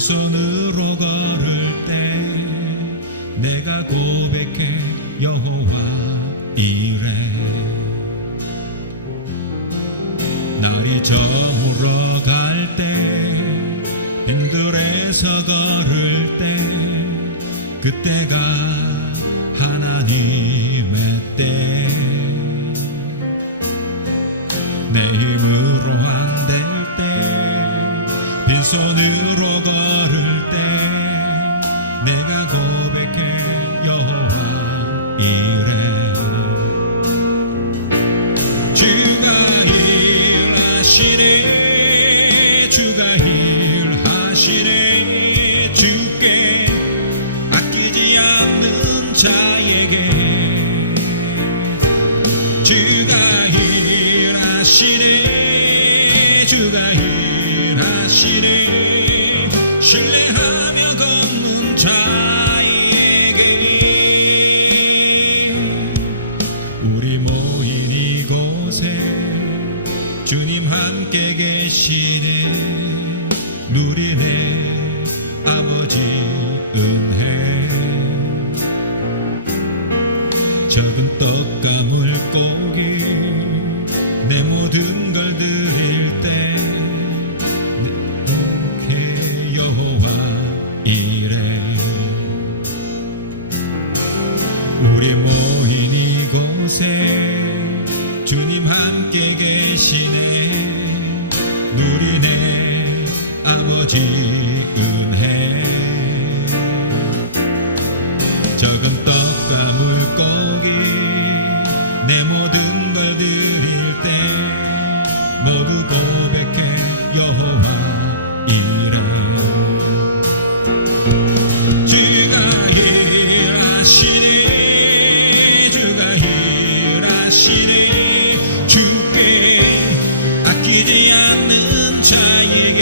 빈손으로 걸을 때 내가 고백해 여호와 이래. 날이 저물어 갈 때 빈들에서 걸을 때 그때가 하나님의 때. 내 힘으로 안 될 때 빈손으로 걸을 때 내가 고백해 여호와 이래. 주가 일하시네, 주가 일하시네. 주께 아끼지 않는 자에게 주가 일하시네, 주가 일하시네. 신뢰하며 걷는 자에게. 우리 모인 이곳에 주님 함께 계시네. 누리네 아버지 은혜. 적은 떡과 물고기 내 모든 걸 드릴 때 내게 여호와 이래. 우리 모인 이곳에 주님 함께 계시네. 누리네 아버지 은혜. 적은 떡과 물고기 내 모든 걸 드릴 때 모두 고백해 여호와 이래. 주가 일하시네, 주가 일하시네. 주께 아끼지 않는 자에게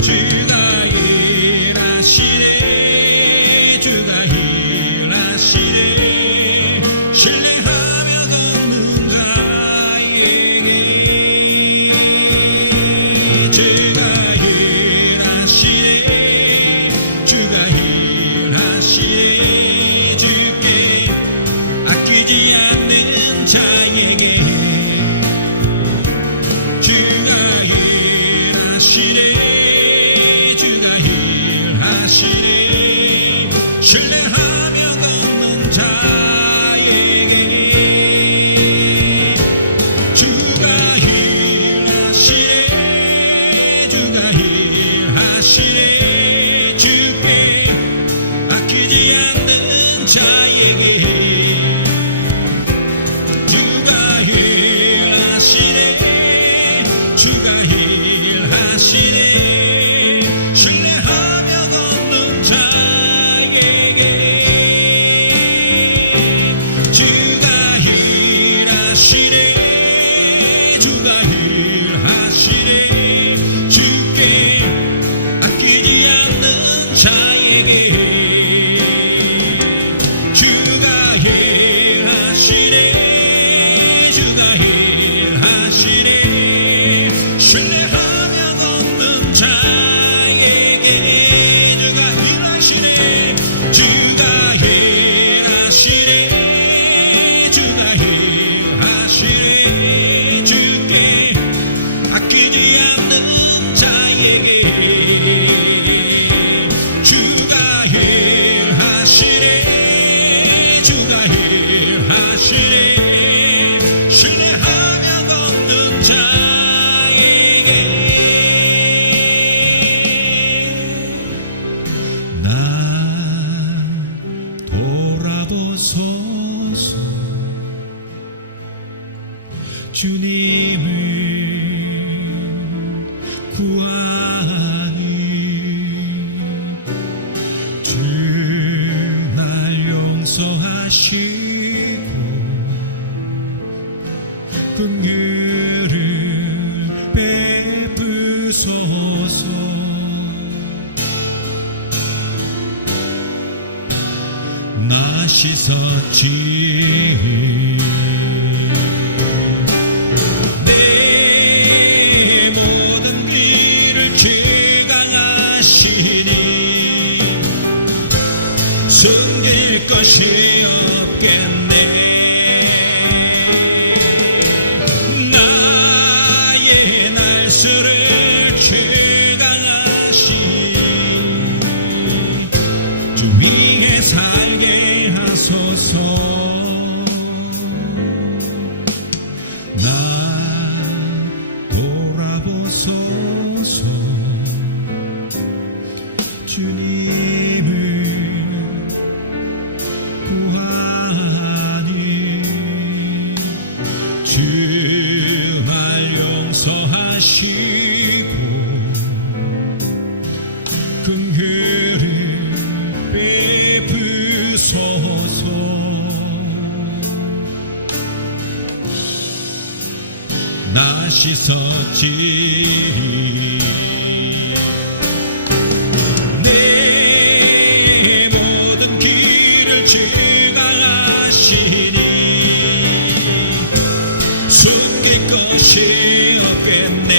주가 일하시네, 주가 일하시네. 신뢰하며 걷는 자에게 주가 일하시네, 주가 일하시네. 주께 아끼지 않는 자에게 주가 일하시네, 주가 일하시네. 신뢰하며 걷는 자에게 주가 일하시네, 주가 일하시네. 주께 아끼지 않는 자에게 주가 일하시네, 주가 일하시네. 신뢰하며 걷는 자에게 주가 일하시네, 주가 일하시네. 주께 아끼지 않는 자에게 주가 일하시네, 주가 일하시네. 신뢰하며 걷는 자에게 주가 일하시네, 주가 일하시네, 주가 일하시네. 주께 아끼지 않는 자에게 주가 일하시네, 주가 일하시네. 신뢰하며 걷는 자에게 나 돌아보소서. 주님을 구하니 주 날 용서하시고 긍휼을 베푸소서. 나 씻었지 내 모든 길을 없겠네. 나의 날수를 주가 아시니 주 위에 살게 하소서. 나 돌아보소서. 주님을 구하니 주말 용서하시고 긍휼을 베푸소서. 나 씻었지 내 모든 길을 주가 아시니 숨길 것이 없겠네.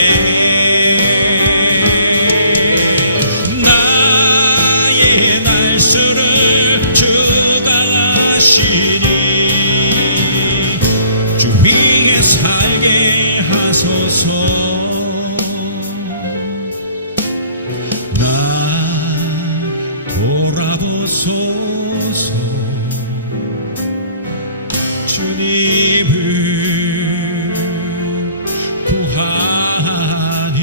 나의 날수를 주가 아시니 주 위에 살게 하소서. 나 돌아보소서. 주님을 구하니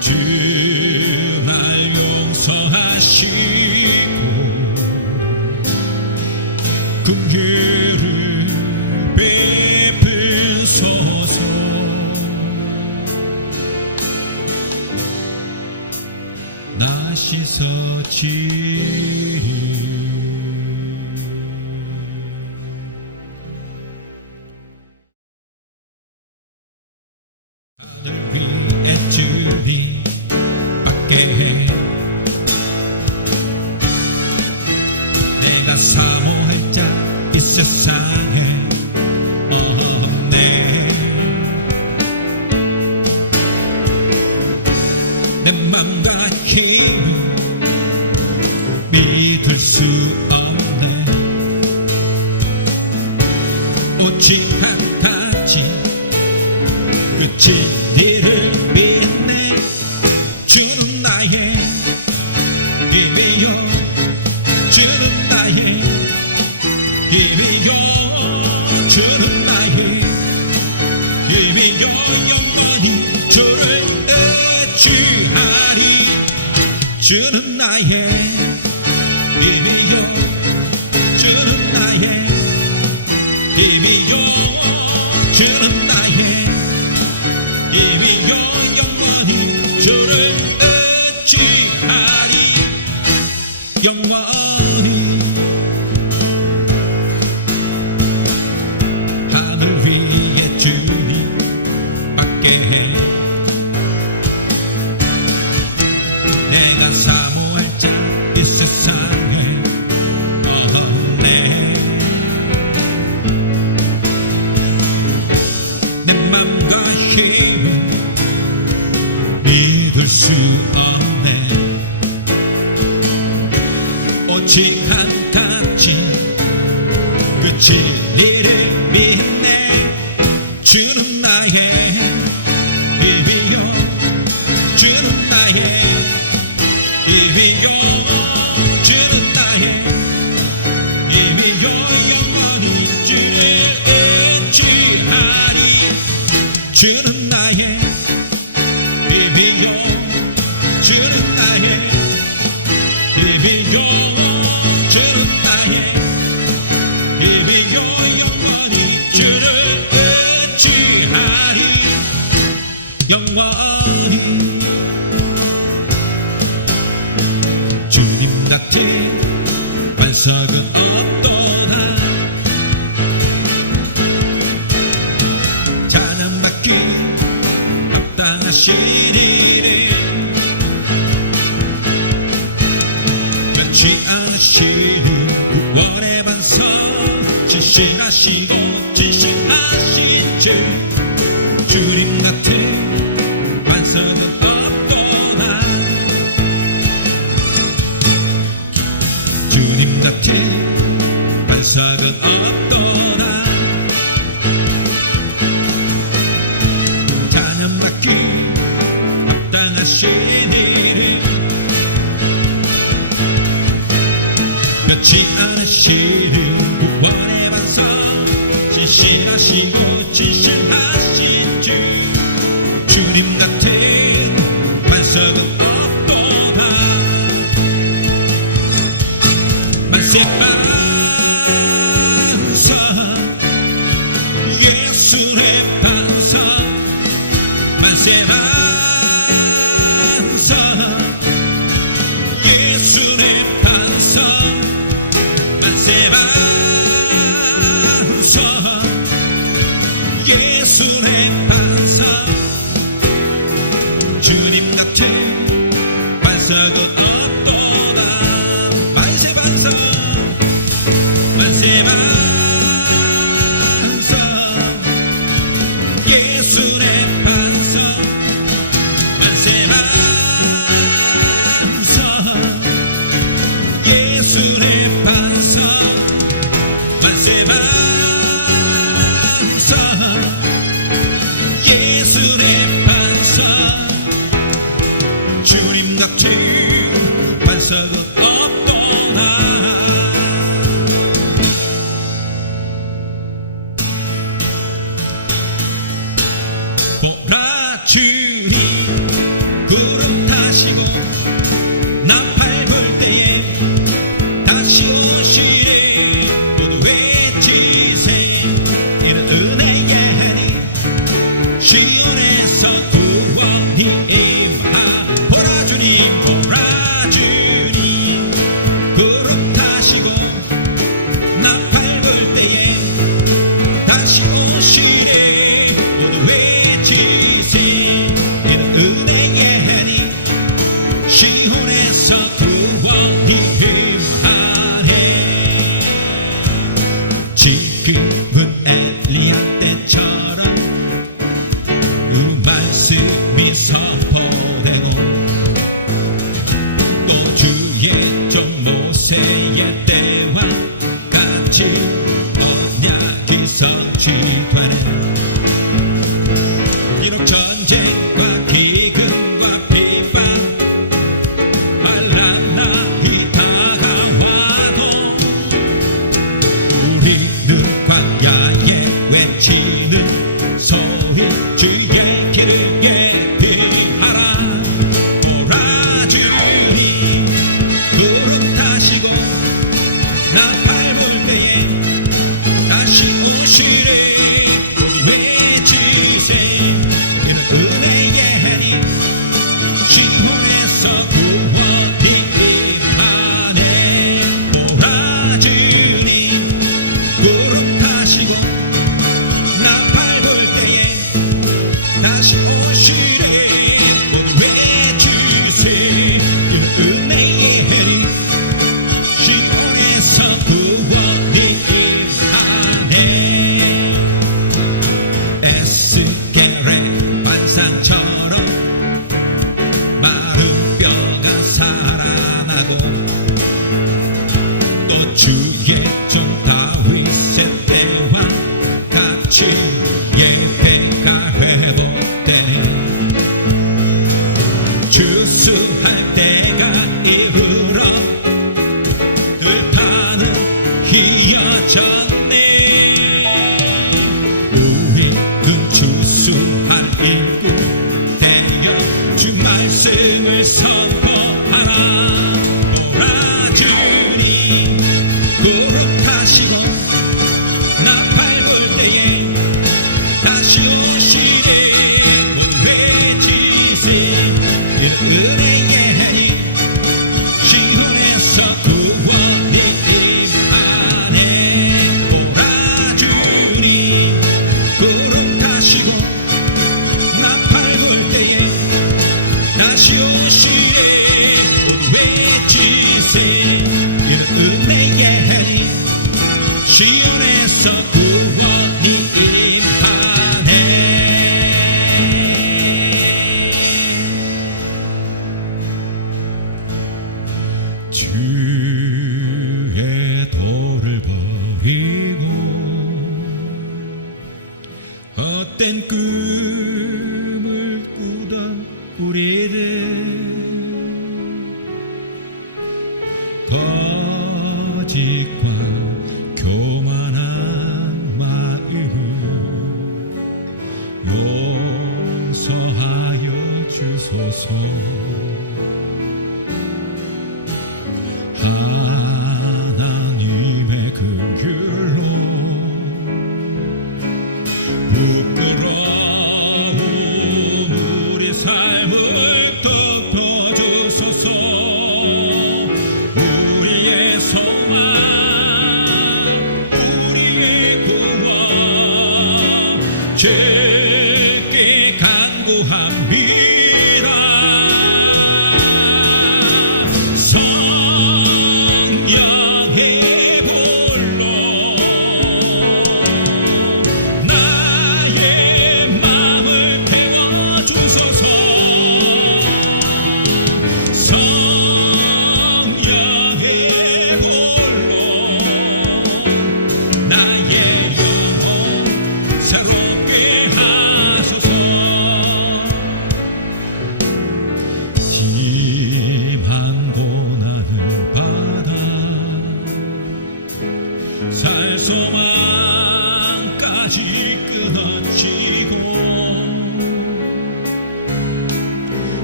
주말 용서하시고 긍휼을 베푸소서. 나 씻었지 하늘 위에 주님 밖에 내가 사모할 자 이 세상에 없네. 내 맘과 힘은 믿을 수 없네. 오직 한 가지 그 진리를 믿네. 주는 나의 힘이요 주는 나의 힘이요 주는 나의 힘이요 영원히 주를 의지하리. 주는 나의 힘이요 주는 나의 힘이요 주는 나의 힘이요 영원히 주를 의지하리. 영원히 하늘 위에 주님 밖에 내가 사모할 자 이 세상에 없네. 내 맘과 힘은 믿을 수 없네. 오직 한 가지 그 진리를 믿네. 주는 나의 힘이요 주는 나의 힘이요 주는 나의 힘이요 영원히 주를 의지하리. 주는 나의 힘이요 주는 나의 힘이요 주는 나의 힘이요 같은 반석은 없도다. 찬양받기 합당하신 이를 변치 않으시는 구원의 반석, 진실하시고 진실하신 주, 주님 같은 반석은 없도다. 만세 반석, 예수의 반석, 만세 반석, 예수의 반석, 만세 반석, 예수의 반석, 주님 같은 반석은 없도다. 만세 반석, 만세 반석, 예수의 반석, 만세 반석, 예수의 반석, 만세 반석, 예수의 반석, 주님 같은 반석은 없도다. 보라 주님 구름 타시고 나팔 불 때에 다시 오시리. 모두 외치세. 이는 은혜의 해니 시온에서 구원이 임하. 보라 주님, 보라 주님 구름 타시고 나팔 불 때에 다시 오시리. 모두 외치세. 이는 은혜의 해니 시온에서 구원이 임하네. 지금은 엘리야 때처럼 그 말씀이 선포되고, 또 주의 종 모세의 때와 같이 언약이 성취되네. 비록 전쟁과 기근과 비방 환난이 다가와도 우리는 광야에 외치는 소리, 주의 길을 예비하라. 보라 주님 구름 타시고 나팔 불 때에 다시 오시리. 우리 외치세. 이는 은혜의 해니 시온에서 구원이 임하네. 보라 주님 구름 타시고 나팔 불 때에 다시 오시리. 모두 외치세. 이는 은혜의 해니 시온에서 구원이 임하네. 에스겔의 환상처럼 마른 뼈가 살아나고, 또 주의 종 다윗의 때와 같이 예배가 회복되네. 주수할 때가 이르러 들판은 휘어졌네. 우리는 주수할 일꾼 되어 주 말씀을 선포하라. 보라 주님 구름 타시고 나팔 불 때에 다시 오시리. 모두 외치세. 이는 은혜의 해니 시온에서 구원이 임하네. 주께 간구합니다. 성령의 불로 나의 마음을 태워주소서. 성령의 불로 나의 영혼 새롭게 하소서. 기만도 나는 바다 살소망까지 끊어지고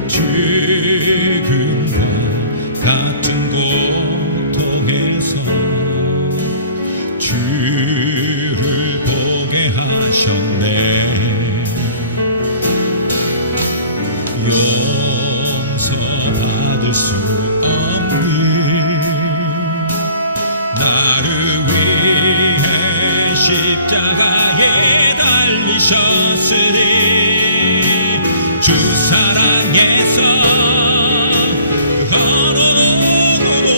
지금도 같은 고통에서 주를 보게 하셨네. 용서받을 수 없니? 나를 위해 십자가에 달리셨으니 주 사랑에서 어느 누구도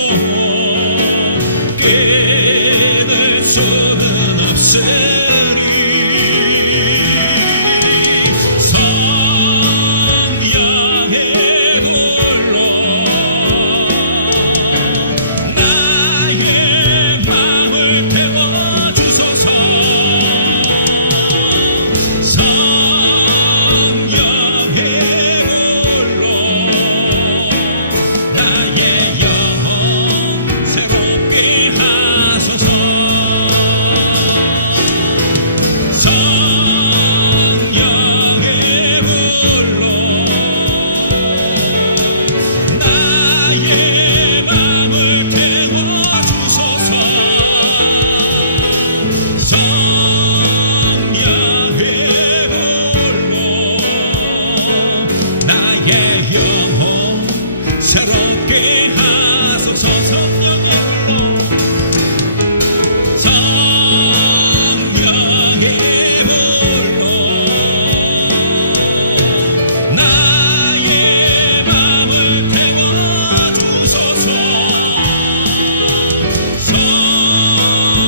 깨달 수는 없으니 성령의 불로 나의 마음을 태워주소서. 성령의 불로 나의 영혼 새롭게 하소서. 성령의 불로 나의 마음을 태워주소서. 성령의 불로 나의 영혼 새롭게 하소서. 성령의 불로 나의 마음을 태워주소서.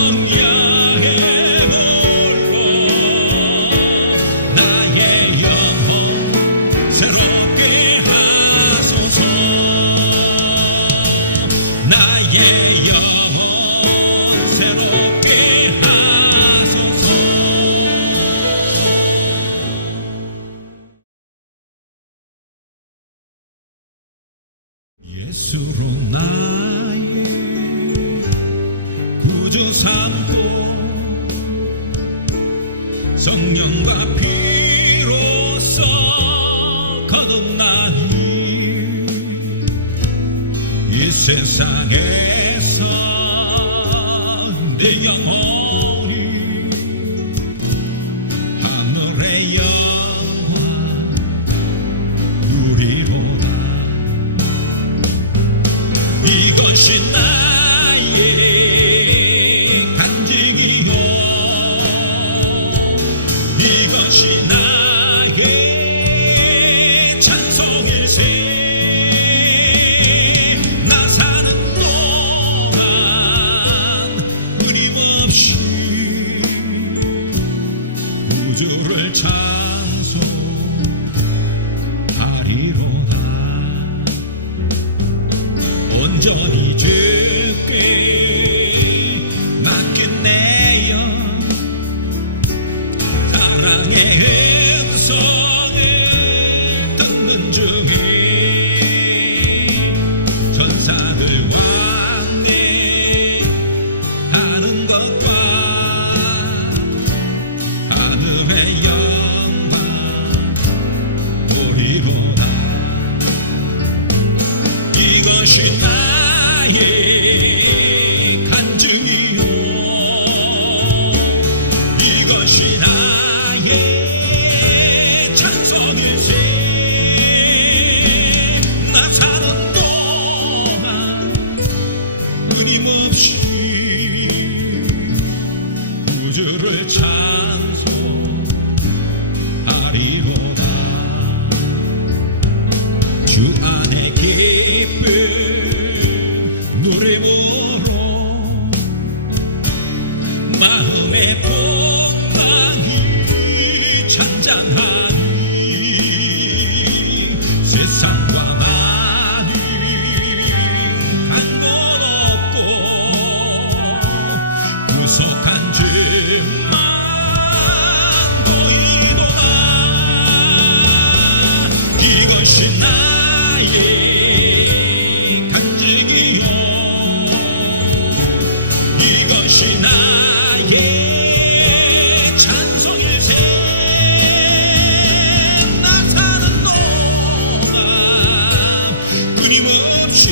성령의 불로 나의 영혼 새롭게 하소서. 나의 영혼 새롭게 하소서. 예수로 나의 구주 삼고 성령과 피로써 거듭나니 이 세상에서 내 영혼이 하늘의 영광 누리로다. 이것이 나의 간증이요 이것이 나의 찬송일세. 나 사는 동안 끊임없이 구속한 죄만 보이도다. 이것이 나의 간증이요, 이것이 나의 찬송일세. 나 사는 동안 끊임없이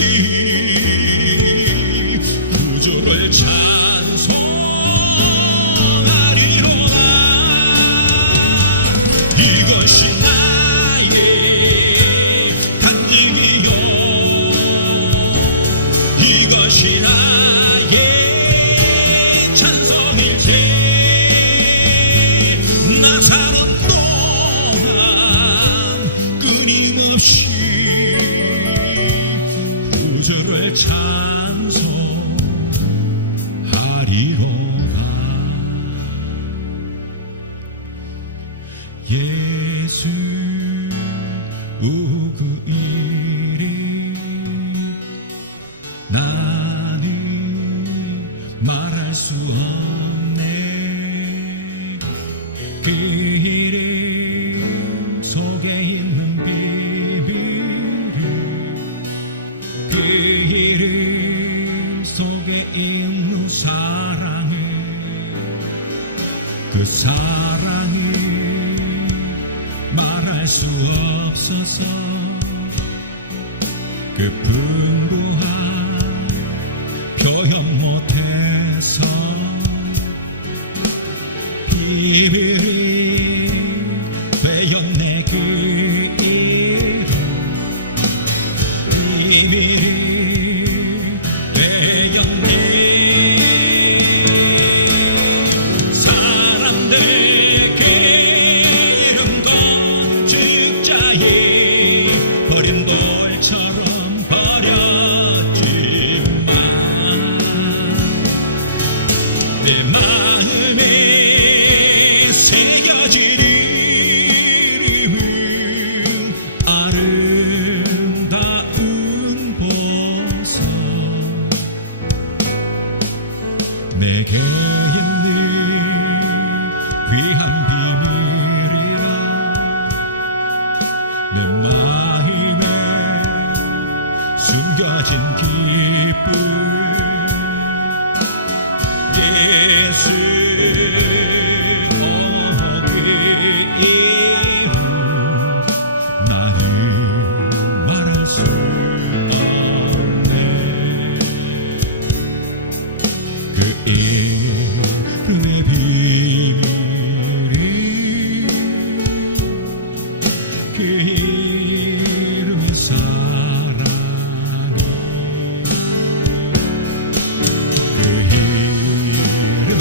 구주를 찬송하리로다. 이것이 나의 간증이요, 이것이 나의 찬송일세. 나 사는 동안 끊임없이 구주를 찬송하리로다. 예수 그 일이 나는 말할 수 없네. 그 이름 속에 있는 비밀을, 그 이름 속에 있는 사랑을, 그 사랑을 말할 수 없어서 그 풍부한 표현 못해서 비밀이 되었네. 그 이름 비밀이 되었네. 사람들에게 이름도 직자에 버린 돌처럼 버렸지만 내 마음에 새겨진 이름은 아름다운 보석. 내게 있는 귀한 비밀이라 내 마음에 숨겨진 기쁨. 예수 그 이름 나는 말할 수 없네. 그 이름의 비밀이, 그 이름의 사랑이, 그 이름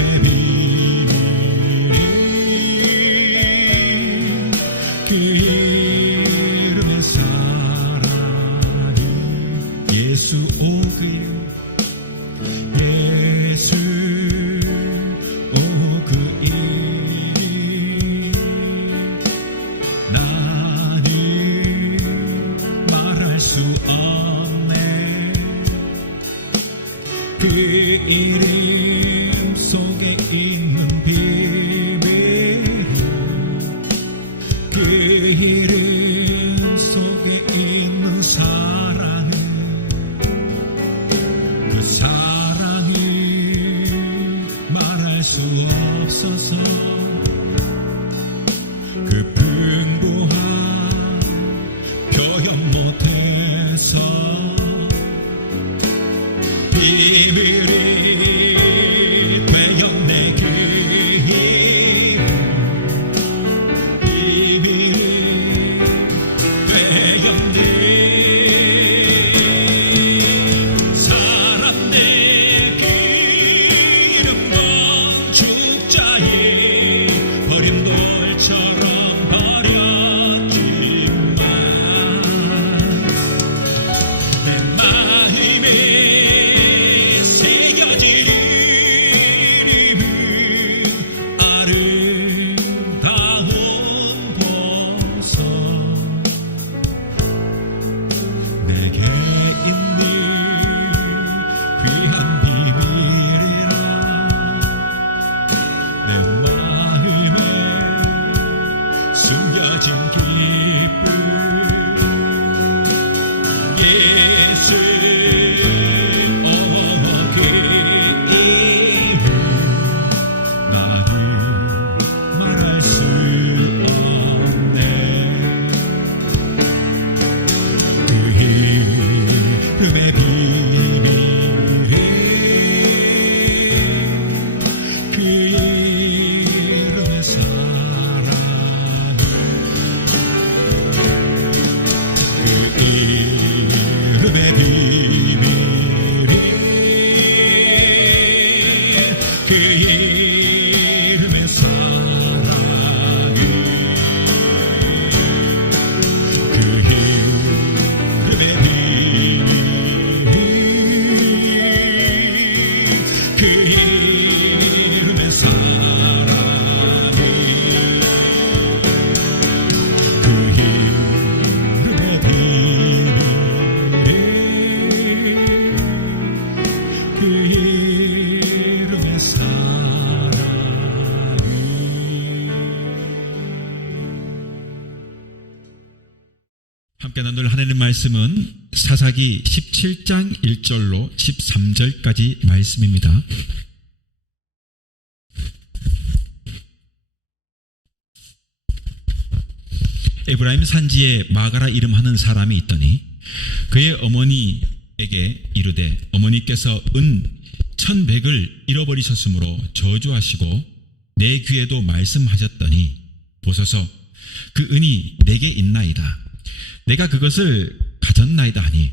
그 이름의 사랑이 그 이름의 비밀이 그 이름의 사랑이 그 이름의 비밀이 그 이름의 사랑이. 함께 나눌 하나님의 말씀은 사사기 17장 1절로 13절까지 말씀입니다. 에브라임 산지에 마가라 이름하는 사람이 있더니 그의 어머니에게 이르되 어머니께서 은 1,100을 잃어버리셨으므로 저주하시고 내 귀에도 말씀하셨더니 보소서 그 은이 내게 있나이다. 내가 그것을 가졌나이다 하니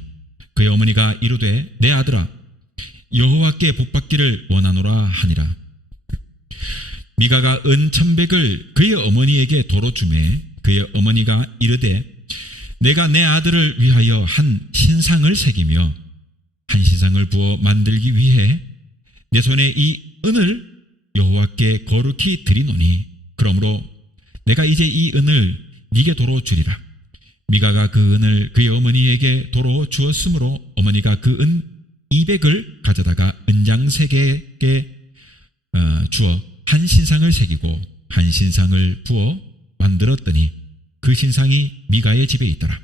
그의 어머니가 이르되 내 아들아 여호와께 복받기를 원하노라 하니라. 미가가 은 1,100을 그의 어머니에게 도로 주매 그의 어머니가 이르되 내가 내 아들을 위하여 한 신상을 새기며 한 신상을 부어 만들기 위해 내 손에 이 은을 여호와께 거룩히 드리노니 그러므로 내가 이제 이 은을 네게 도로 주리라. 미가가 그 은을 그의 어머니에게 도로 주었으므로 어머니가 그 은 200을 가져다가 은장 3개에게 주어 한 신상을 새기고 한 신상을 부어 만들었더니 그 신상이 미가의 집에 있더라.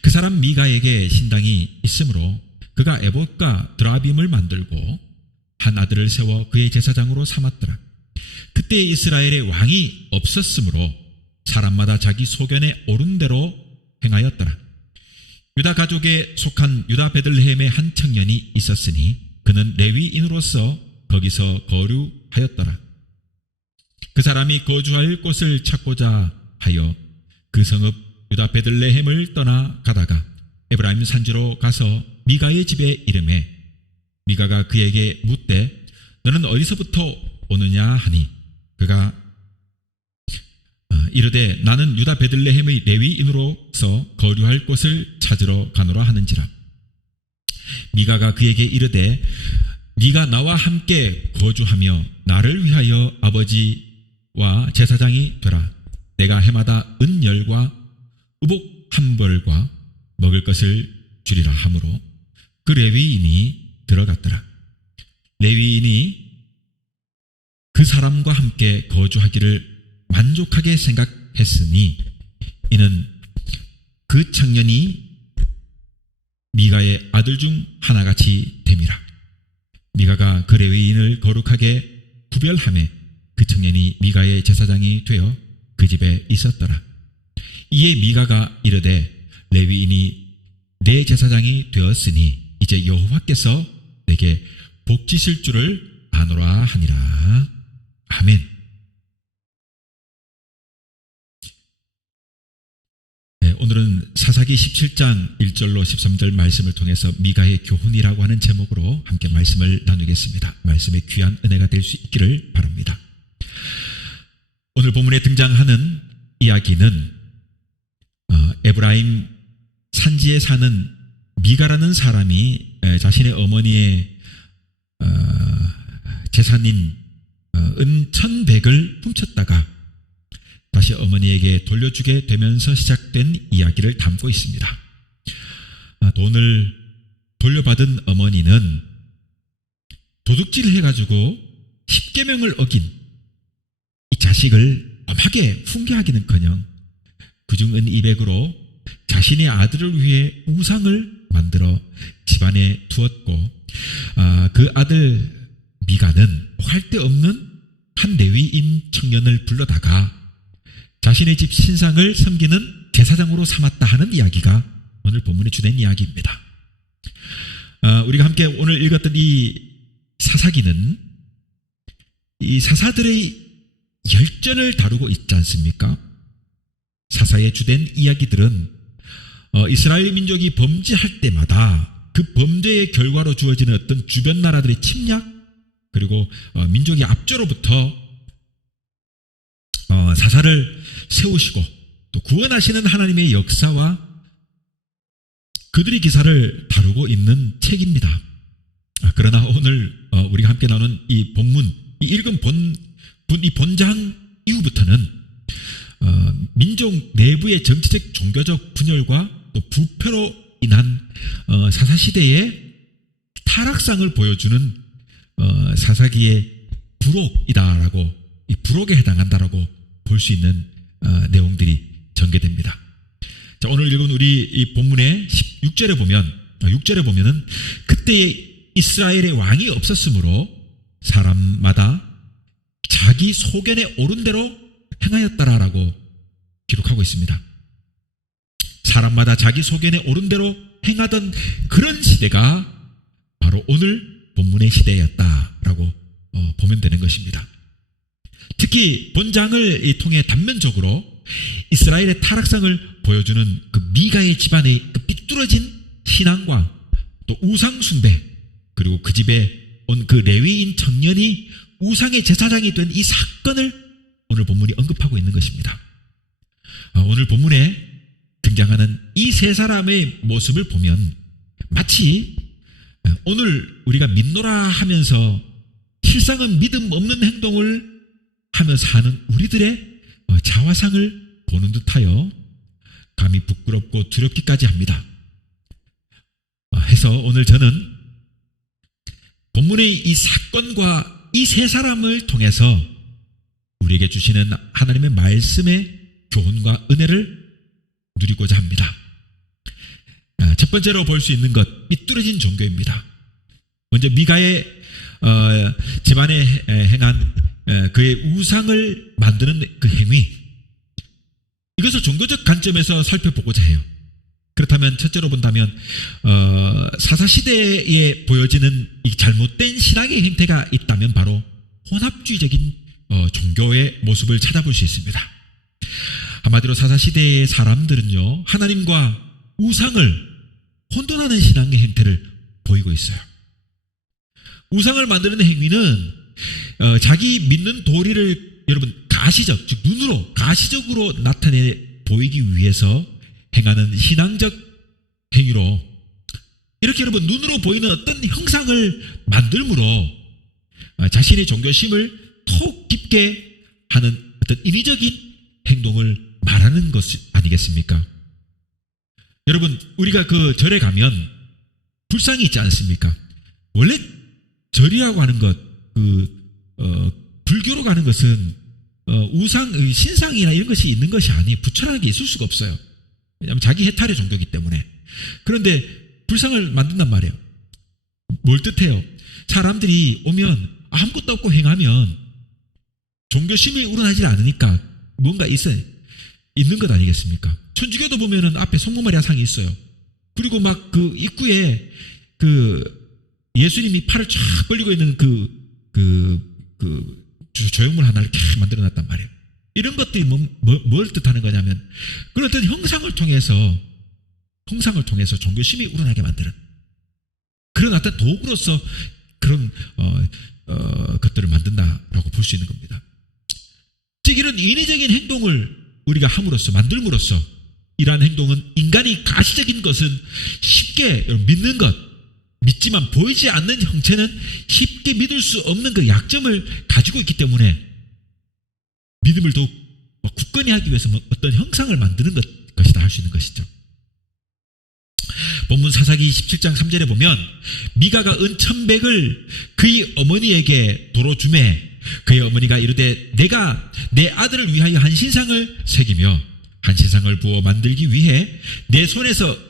그 사람 미가에게 신당이 있으므로 그가 에봇과 드라빔을 만들고 한 아들을 세워 그의 제사장으로 삼았더라. 그때 이스라엘의 왕이 없었으므로 사람마다 자기 소견에 옳은 대로 행하였더라. 유다 가족에 속한 유다 베들레헴의 한 청년이 있었으니 그는 레위인으로서 거기서 거류하였더라. 그 사람이 거주할 곳을 찾고자 하여 그 성읍 유다 베들레헴을 떠나 가다가 에브라임 산지로 가서 미가의 집에 이르매 미가가 그에게 묻되 너는 어디서부터 오느냐 하니 그가 이르되 나는 유다 베들레헴의 레위인으로서 거류할 곳을 찾으러 가노라 하는지라. 미가가 그에게 이르되 네가 나와 함께 거주하며 나를 위하여 아버지와 제사장이 되라. 내가 해마다 은열과 의복 한 벌과 먹을 것을 주리라 하므로 그 레위인이 들어갔더라. 레위인이 그 사람과 함께 거주하기를 만족하게 생각했으니 이는 그 청년이 미가의 아들 중 하나같이 됨이라. 미가가 그 레위인을 거룩하게 구별하매 그 청년이 미가의 제사장이 되어 그 집에 있었더라. 이에 미가가 이르되 레위인이 내 제사장이 되었으니 이제 여호와께서 내게 복지실 줄을 아노라 하니라. 아멘. 네, 오늘은 사사기 17장 1절로 13절 말씀을 통해서 미가의 교훈이라고 하는 제목으로 함께 말씀을 나누겠습니다. 말씀의 귀한 은혜가 될 수 있기를 바랍니다. 오늘 본문에 등장하는 이야기는 에브라임 산지에 사는 미가라는 사람이 자신의 어머니의 재산인 은 1,100을 훔쳤다가 다시 어머니에게 돌려주게 되면서 시작된 이야기를 담고 있습니다. 돈을 돌려받은 어머니는 도둑질을 해가지고 10계명을 어긴 이 자식을 엄하게 훈계하기는커녕 그중 은 200으로 자신의 아들을 위해 우상을 만들어 집안에 두었고 그 아들 미가는 할 데 없는 한 레위인 청년을 불러다가 자신의 집 신상을 섬기는 제사장으로 삼았다 하는 이야기가 오늘 본문의 주된 이야기입니다. 우리가 함께 오늘 읽었던 이 사사기는 이 사사들의 열전을 다루고 있지 않습니까? 사사의 주된 이야기들은 이스라엘 민족이 범죄할 때마다 그 범죄의 결과로 주어지는 어떤 주변 나라들의 침략 그리고 민족의 압제로부터 사사를 세우시고 또 구원하시는 하나님의 역사와 그들의 기사를 다루고 있는 책입니다. 그러나 오늘 우리가 함께 나눈 이 본문, 이 읽은 이 본장 이후부터는 민족 내부의 정치적 종교적 분열과 또 부패로 인한 사사시대의 타락상을 보여주는 사사기의 부록이다라고, 이 부록에 해당한다라고 볼 수 있는 내용들이 전개됩니다. 자, 오늘 읽은 우리 이 본문의 6절에 보면은 그때에 이스라엘의 왕이 없었으므로 사람마다 자기 소견에 오른 대로 행하였다라고 기록하고 있습니다. 사람마다 자기 소견에 오른 대로 행하던 그런 시대가 바로 오늘 본문의 시대였다라고 보면 되는 것입니다. 특히 본장을 통해 단면적으로 이스라엘의 타락상을 보여주는 그 미가의 집안의 그 삐뚤어진 신앙과 또 우상 숭배, 그리고 그 집에 온 그 레위인 청년이 우상의 제사장이 된 이 사건을 오늘 본문이 언급하고 있는 것입니다. 오늘 본문에 등장하는 이 세 사람의 모습을 보면 마치 오늘 우리가 믿노라 하면서 실상은 믿음 없는 행동을 하며 사는 우리들의 자화상을 보는 듯하여 감히 부끄럽고 두렵기까지 합니다. 해서 오늘 저는 본문의 이 사건과 이 세 사람을 통해서 우리에게 주시는 하나님의 말씀의 교훈과 은혜를 누리고자 합니다. 첫 번째로 볼 수 있는 것, 삐뚤어진 종교입니다. 먼저 미가의 집안에 행한 그의 우상을 만드는 그 행위, 이것을 종교적 관점에서 살펴보고자 해요. 그렇다면 첫째로 본다면 사사시대에 보여지는 이 잘못된 신앙의 행태가 있다면 바로 혼합주의적인 종교의 모습을 찾아볼 수 있습니다. 한마디로 사사시대의 사람들은요, 하나님과 우상을 혼돈하는 신앙의 행태를 보이고 있어요. 우상을 만드는 행위는 자기 믿는 도리를 여러분 가시적, 즉 눈으로 가시적으로 나타내 보이기 위해서 행하는 신앙적 행위로, 이렇게 여러분 눈으로 보이는 어떤 형상을 만들므로 자신의 종교심을 톡 깊게 하는 어떤 인위적인 행동을 말하는 것 아니겠습니까? 여러분, 우리가 그 절에 가면 불상이 있지 않습니까? 원래 절이라고 하는 것, 불교로 가는 것은 우상, 신상이나 이런 것이 있는 것이 아니에요. 부처라는 게 있을 수가 없어요. 왜냐하면 자기 해탈의 종교이기 때문에. 그런데 불상을 만든단 말이에요. 뭘 뜻해요? 사람들이 오면 아무것도 없고 행하면 종교심이 우러나지 않으니까 뭔가 있는 것 아니겠습니까? 천주교도 보면은 앞에 성모마리아 상이 있어요. 그리고 막 그 입구에 예수님이 팔을 쫙 벌리고 있는 조형물 하나를 이렇게 만들어 놨단 말이에요. 이런 것들이 뭘 뜻하는 거냐면 그런 어떤 형상을 통해서 종교심이 우러나게 만드는 그런 어떤 도구로서 그런 것들을 만든다라고 볼 수 있는 겁니다. 즉 이런 인위적인 행동을 우리가 만들므로써 이러한 행동은 인간이 가시적인 것은 쉽게 믿는 것, 믿지만 보이지 않는 형체는 쉽게 믿을 수 없는 그 약점을 가지고 있기 때문에 믿음을 더욱 굳건히 하기 위해서 어떤 형상을 만드는 것이다 할 수 있는 것이죠. 본문 사사기 17장 3절에 보면 미가가 은 1,100을 그의 어머니에게 도로 주매 그의 어머니가 이르되 내가 내 아들을 위하여 한 신상을 새기며 한 신상을 부어 만들기 위해 내 손에서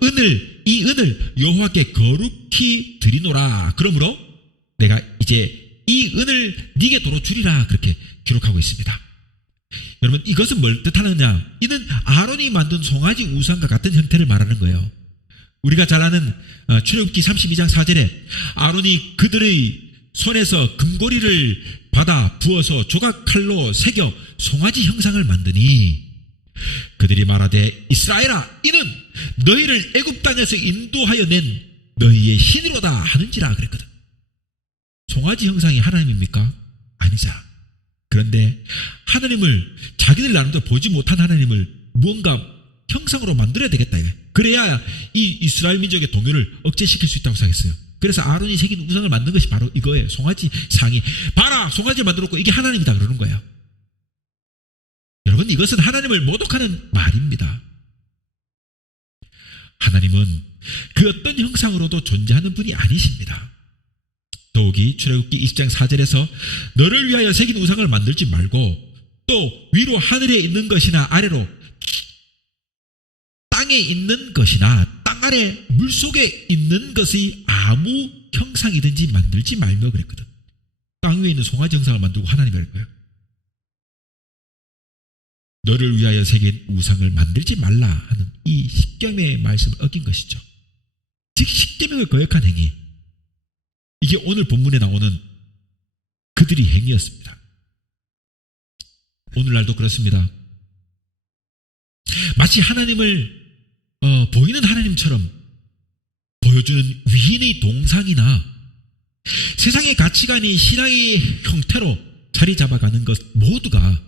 이 은을 여호와께 거룩히 드리노라. 그러므로 내가 이제 이 은을 네게 도로 주리라. 그렇게 기록하고 있습니다. 여러분, 이것은 뭘 뜻하느냐? 이는 아론이 만든 송아지 우상과 같은 형태를 말하는 거예요. 우리가 잘 아는 출애굽기 32장 4절에 아론이 그들의 손에서 금고리를 받아 부어서 조각칼로 새겨 송아지 형상을 만드니 그들이 말하되 이스라엘아, 이는 너희를 애굽 땅에서 인도하여 낸 너희의 신이로다 하는지라 그랬거든. 송아지 형상이 하나님입니까? 아니잖아. 그런데 하나님을 자기들 나름대로 보지 못한 하나님을 무언가 형상으로 만들어야 되겠다. 그래야 이 이스라엘 민족의 동요를 억제시킬 수 있다고 생각했어요. 그래서 아론이 새긴 우상을 만든 것이 바로 이거예요. 송아지 상이. 봐라, 송아지를 만들었고 이게 하나님이다 그러는 거예요. 여러분, 이것은 하나님을 모독하는 말입니다. 하나님은 그 어떤 형상으로도 존재하는 분이 아니십니다. 더욱이 출애굽기 20장 4절에서 너를 위하여 새긴 우상을 만들지 말고 또 위로 하늘에 있는 것이나 아래로 땅에 있는 것이나 땅 아래 물속에 있는 것의 아무 형상이든지 만들지 말며 그랬거든. 땅 위에 있는 송아지 형상을 만들고 하나님이랄 거예요. 너를 위하여 새긴 우상을 만들지 말라 하는 이 십계명의 말씀을 어긴 것이죠. 즉 십계명을 거역한 행위, 이게 오늘 본문에 나오는 그들의 행위였습니다. 오늘날도 그렇습니다. 마치 하나님을 보이는 하나님처럼 보여주는 위인의 동상이나 세상의 가치관이 신앙의 형태로 자리 잡아가는 것 모두가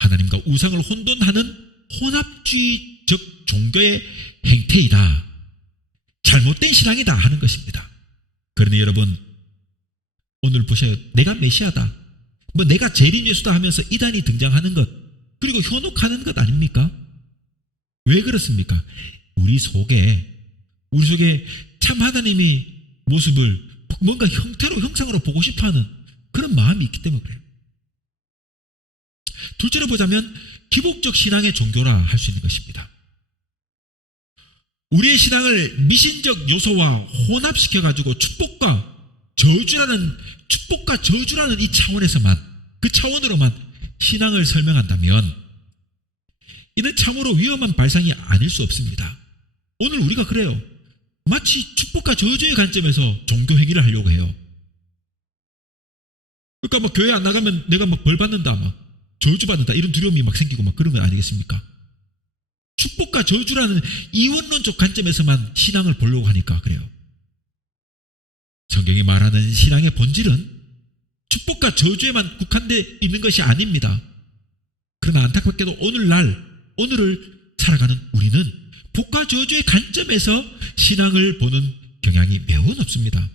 하나님과 우상을 혼돈하는 혼합주의적 종교의 행태이다. 잘못된 신앙이다 하는 것입니다. 그러니 여러분, 오늘 보셔요. 내가 메시아다, 내가 재림 예수다 하면서 이단이 등장하는 것, 그리고 현혹하는 것 아닙니까? 왜 그렇습니까? 우리 속에 참 하나님의 모습을 뭔가 형태로 형상으로 보고 싶어하는 그런 마음이 있기 때문에 그래요. 둘째로 보자면 기복적 신앙의 종교라 할 수 있는 것입니다. 우리의 신앙을 미신적 요소와 혼합시켜가지고 축복과 저주라는 이 차원으로만 신앙을 설명한다면 이는 참으로 위험한 발상이 아닐 수 없습니다. 오늘 우리가 그래요. 마치 축복과 저주의 관점에서 종교 행위를 하려고 해요. 그러니까 교회 안 나가면 내가 벌 받는다, 저주 받는다, 이런 두려움이 생기고 그런 건 아니겠습니까? 축복과 저주라는 이원론적 관점에서만 신앙을 보려고 하니까 그래요. 성경이 말하는 신앙의 본질은 축복과 저주에만 국한되어 있는 것이 아닙니다. 그러나 안타깝게도 오늘을 살아가는 우리는 복과 저주의 관점에서 신앙을 보는 경향이 매우 높습니다.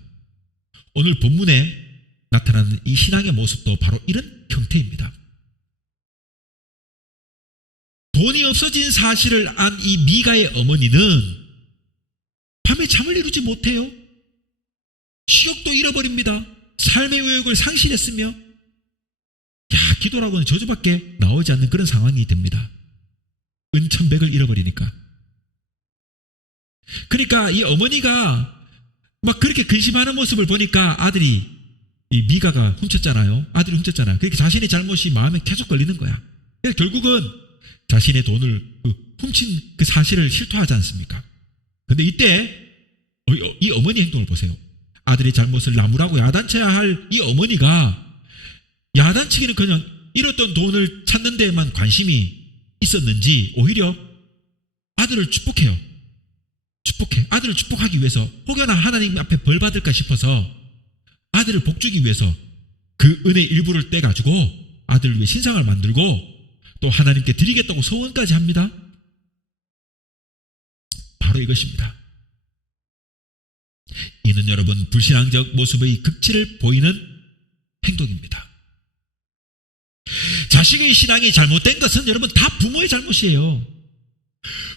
오늘 본문에 나타나는 이 신앙의 모습도 바로 이런 형태입니다. 돈이 없어진 사실을 안 이 미가의 어머니는 밤에 잠을 이루지 못해요. 식욕도 잃어버립니다. 삶의 의욕을 상실했으며 기도라고는 저주밖에 나오지 않는 그런 상황이 됩니다. 은천백을 잃어버리니까. 그러니까 이 어머니가 그렇게 근심하는 모습을 보니까 아들이, 이 미가가 훔쳤잖아요. 아들이 훔쳤잖아요. 그렇게 자신의 잘못이 마음에 계속 걸리는 거야. 그래서 결국은 자신의 돈을 훔친 그 사실을 실토하지 않습니까? 근데 이때 이 어머니 행동을 보세요. 아들의 잘못을 나무라고 야단쳐야 할 이 어머니가 야단치기는 그냥 잃었던 돈을 찾는 데에만 관심이 있었는지 오히려 아들을 축복해요. 아들을 축복하기 위해서, 혹여나 하나님 앞에 벌 받을까 싶어서 아들을 복주기 위해서 그 은혜 일부를 떼가지고 아들을 위해 신상을 만들고 또 하나님께 드리겠다고 소원까지 합니다. 바로 이것입니다. 이는 여러분 불신앙적 모습의 극치를 보이는 행동입니다. 자식의 신앙이 잘못된 것은 여러분 다 부모의 잘못이에요.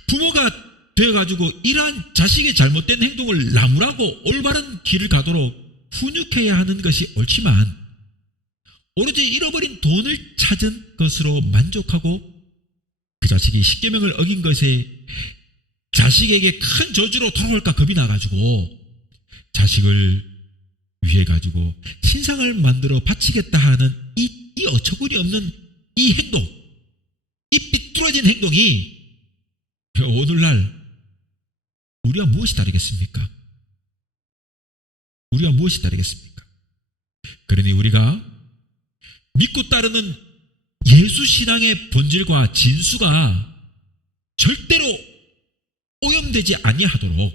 부모가 되어가지고 이러한 자식의 잘못된 행동을 나무라고 올바른 길을 가도록 훈육해야 하는 것이 옳지만, 오로지 잃어버린 돈을 찾은 것으로 만족하고 그 자식이 십계명을 어긴 것에 자식에게 큰 저주로 돌아올까 겁이 나가지고 자식을 위해 가지고 신상을 만들어 바치겠다 하는 이 어처구니 없는 이 행동, 이 삐뚤어진 행동이 오늘날 우리와 무엇이 다르겠습니까? 그러니 우리가 믿고 따르는 예수 신앙의 본질과 진수가 절대로 오염되지 아니하도록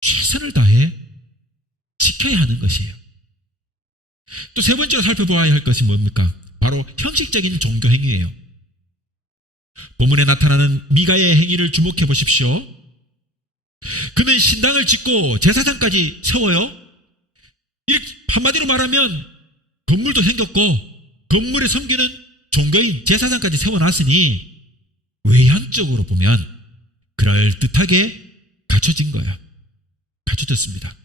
최선을 다해 지켜야 지켜야 하는 것이에요. 또 세 번째로 살펴보아야 할 것이 뭡니까? 바로 형식적인 종교 행위예요. 본문에 나타나는 미가의 행위를 주목해 보십시오. 그는 신당을 짓고 제사장까지 세워요. 이렇게 한마디로 말하면 건물도 생겼고 건물에 섬기는 종교인 제사장까지 세워놨으니 외향적으로 보면 그럴듯하게 갖춰진 거예요. 갖춰졌습니다.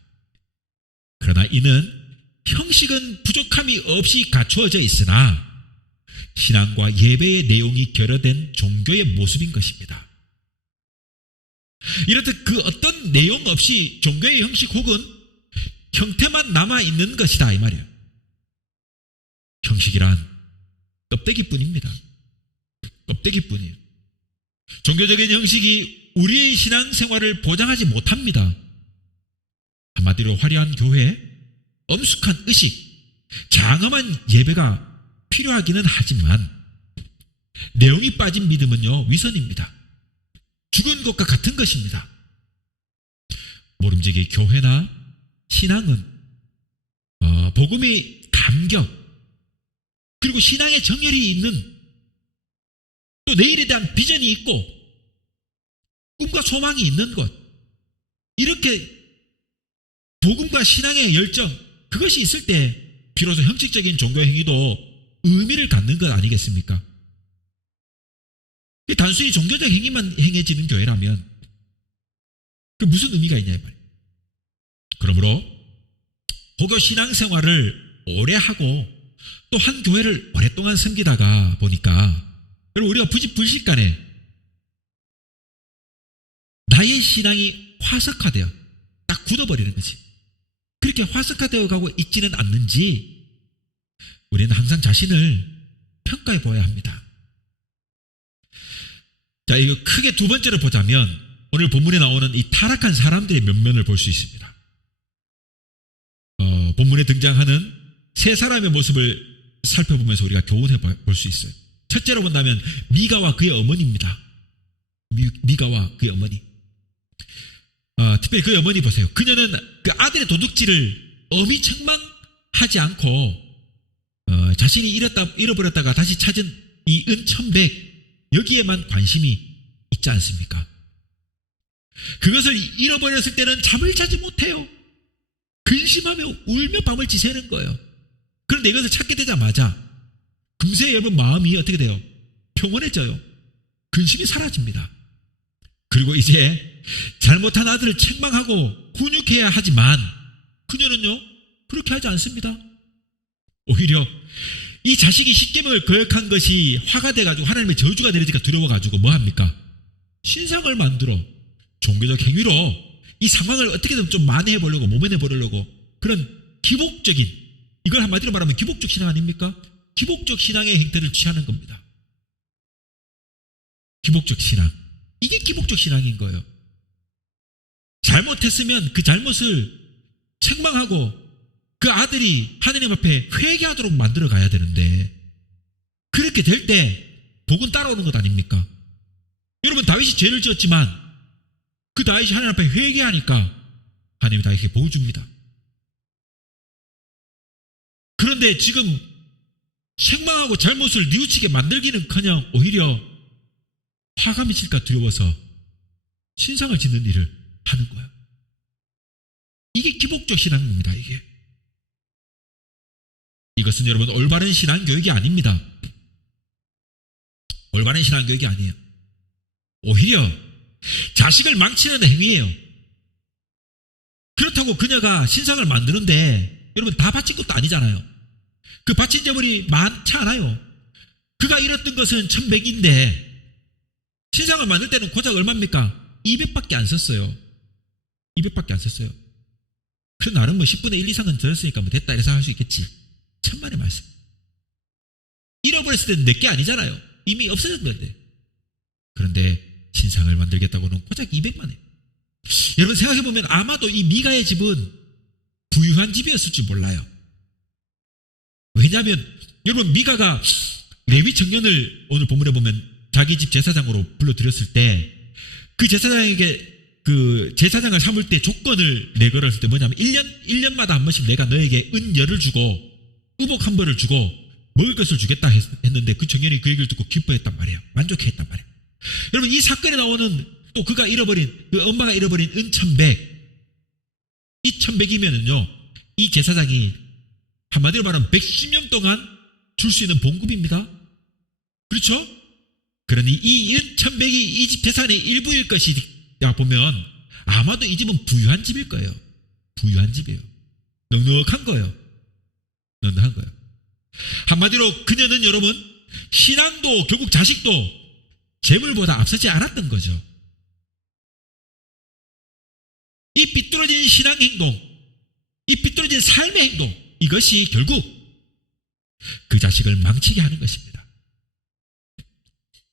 그러나 이는 형식은 부족함이 없이 갖추어져 있으나 신앙과 예배의 내용이 결여된 종교의 모습인 것입니다. 이렇듯 그 어떤 내용 없이 종교의 형식 혹은 형태만 남아있는 것이다 이 말이에요. 형식이란 껍데기뿐입니다. 껍데기뿐이에요. 종교적인 형식이 우리의 신앙생활을 보장하지 못합니다. 한마디로 화려한 교회, 엄숙한 의식, 장엄한 예배가 필요하기는 하지만 내용이 빠진 믿음은요 위선입니다. 죽은 것과 같은 것입니다. 모름지기 교회나 신앙은 복음의 감격 그리고 신앙의 정열이 있는 또 내일에 대한 비전이 있고 꿈과 소망이 있는 것 이렇게 복음과 신앙의 열정 그것이 있을 때 비로소 형식적인 종교 행위도 의미를 갖는 것 아니겠습니까? 단순히 종교적 행위만 행해지는 교회라면 그 무슨 의미가 있냐 이 말이에요. 그러므로 고교 신앙생활을 오래 하고 또 한 교회를 오랫동안 섬기다가 보니까 우리가 부지불식간에 나의 신앙이 화석화되어 딱 굳어버리는 거지. 그렇게 화석화되어 가고 있지는 않는지 우리는 항상 자신을 평가해 보아야 합니다. 자, 이거 크게 두 번째로 보자면 오늘 본문에 나오는 이 타락한 사람들의 면면을 볼 수 있습니다. 본문에 등장하는 세 사람의 모습을 살펴보면서 우리가 교훈해 볼 수 있어요. 첫째로 본다면 미가와 그의 어머니입니다. 미가와 그의 어머니. 특별히 그의 어머니 보세요. 그녀는 그 아들의 도둑질을 엄히 책망하지 않고 자신이 잃어버렸다가 다시 찾은 이 은 1,100 여기에만 관심이 있지 않습니까? 그것을 잃어버렸을 때는 잠을 자지 못해요. 근심하며 울며 밤을 지새는 거예요. 그런데 이것을 찾게 되자마자 금세 여러분 마음이 어떻게 돼요? 평온해져요. 근심이 사라집니다. 그리고 이제 잘못한 아들을 책망하고 훈육해야 하지만 그녀는요 그렇게 하지 않습니다. 오히려 이 자식이 십계명을 거역한 것이 화가 돼가지고 하나님의 저주가 내려지니까 두려워가지고 뭐합니까? 신상을 만들어 종교적 행위로 이 상황을 어떻게든 좀 만회해보려고 모면해보려고 그런 기복적인 이걸 한마디로 말하면 기복적 신앙 아닙니까? 기복적 신앙의 행태를 취하는 겁니다. 기복적 신앙 이게 기복적 신앙인 거예요. 잘못했으면 그 잘못을 책망하고 그 아들이 하느님 앞에 회개하도록 만들어 가야 되는데 그렇게 될 때 복은 따라오는 것 아닙니까? 여러분 다윗이 죄를 지었지만 그 다윗이 하나님 앞에 회개하니까 하나님이 다윗에게 복을 줍니다. 그런데 지금 책망하고 잘못을 뉘우치게 만들기는커녕 오히려 화가 미칠까 두려워서 신상을 짓는 일을 하는 거예요. 이게 기복적 신앙입니다. 이것은 여러분 올바른 신앙교육이 아닙니다. 올바른 신앙교육이 아니에요. 오히려 자식을 망치는 행위예요. 그렇다고 그녀가 신상을 만드는데 여러분 다 바친 것도 아니잖아요. 그 바친 재물이 많지 않아요. 그가 잃었던 것은 1,100인데 신상을 만들 때는 고작 얼마입니까? 200밖에 안 썼어요. 200밖에 안 썼어요. 그 나름 10분의 1 이상은 들었으니까 됐다 이래서 할 수 있겠지. 천만의 말씀. 잃어버렸을 때는 내게 아니잖아요. 이미 없어진 건데. 그런데 신상을 만들겠다고는 고작 200만 원. 여러분 생각해보면 아마도 이 미가의 집은 부유한 집이었을 줄 몰라요. 왜냐하면 여러분 미가가 레위 청년을 오늘 본문에 보면 자기 집 제사장으로 불러들였을 때 그 제사장에게 그 제사장을 삼을 때 조건을 내걸었을 때 뭐냐면 1년마다 한 번씩 내가 너에게 은열을 주고 의복 한 벌을 주고 먹을 것을 주겠다 했는데 그 청년이 그 얘기를 듣고 기뻐했단 말이에요. 만족했단 말이에요. 여러분, 이 사건에 나오는 또 그가 잃어버린, 그 엄마가 잃어버린 은 1,100, 이 1,100이면은요 이 제사장이 한마디로 말하면 110년 동안 줄 수 있는 봉급입니다. 그렇죠? 그러니 이 은 1,100이 이 집 재산의 일부일 것이야 보면 아마도 이 집은 부유한 집일 거예요. 부유한 집이에요. 넉넉한 거예요. 넉넉한 거예요. 한마디로 그녀는 여러분, 신앙도 결국 자식도 재물보다 앞서지 않았던 거죠. 이 삐뚤어진 신앙 행동, 이 삐뚤어진 삶의 행동, 이것이 결국 그 자식을 망치게 하는 것입니다.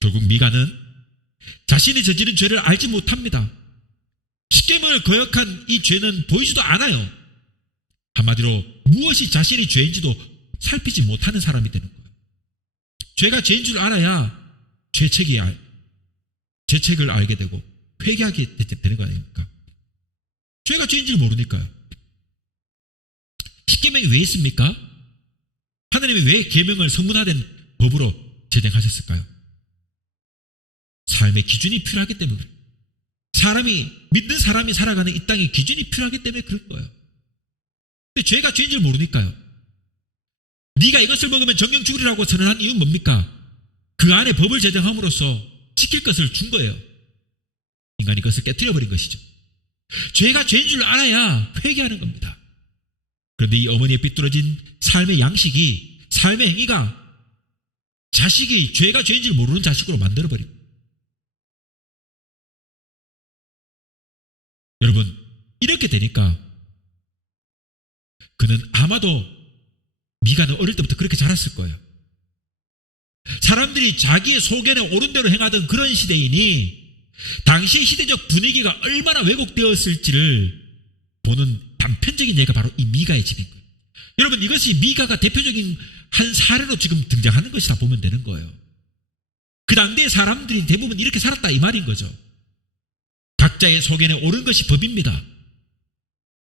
결국 미가는 자신이 저지른 죄를 알지 못합니다. 십계명을 거역한 이 죄는 보이지도 않아요. 한마디로 무엇이 자신이 죄인지도 살피지 못하는 사람이 되는 거예요. 죄가 죄인 줄 알아야 죄책을 알게 되고 회개하게 되는 거 아닙니까? 죄가 죄인지를 모르니까요. 십계명이 왜 있습니까? 하나님이 왜 계명을 성문화된 법으로 제정하셨을까요? 삶의 기준이 필요하기 때문에, 믿는 사람이 살아가는 이 땅의 기준이 필요하기 때문에 그럴 거예요. 근데 죄가 죄인 줄 모르니까요. 네가 이것을 먹으면 정령 죽으리라고 선언한 이유는 뭡니까? 그 안에 법을 제정함으로써 지킬 것을 준 거예요. 인간이 그것을 깨트려버린 것이죠. 죄가 죄인 줄 알아야 회개하는 겁니다. 그런데 이 어머니의 삐뚤어진 삶의 양식이, 삶의 행위가 자식이 죄가 죄인 줄 모르는 자식으로 만들어버립니다. 여러분, 이렇게 되니까 그는 아마도 미가는 어릴 때부터 그렇게 자랐을 거예요. 사람들이 자기의 소견에 옳은 대로 행하던 그런 시대이니 당시 시대적 분위기가 얼마나 왜곡되었을지를 보는 단편적인 예가 바로 이 미가의 집인 거예요. 여러분, 이것이 미가가 대표적인 한 사례로 지금 등장하는 것이다 보면 되는 거예요. 그 당대의 사람들이 대부분 이렇게 살았다 이 말인 거죠. 각자의 소견에 옳은 것이 법입니다.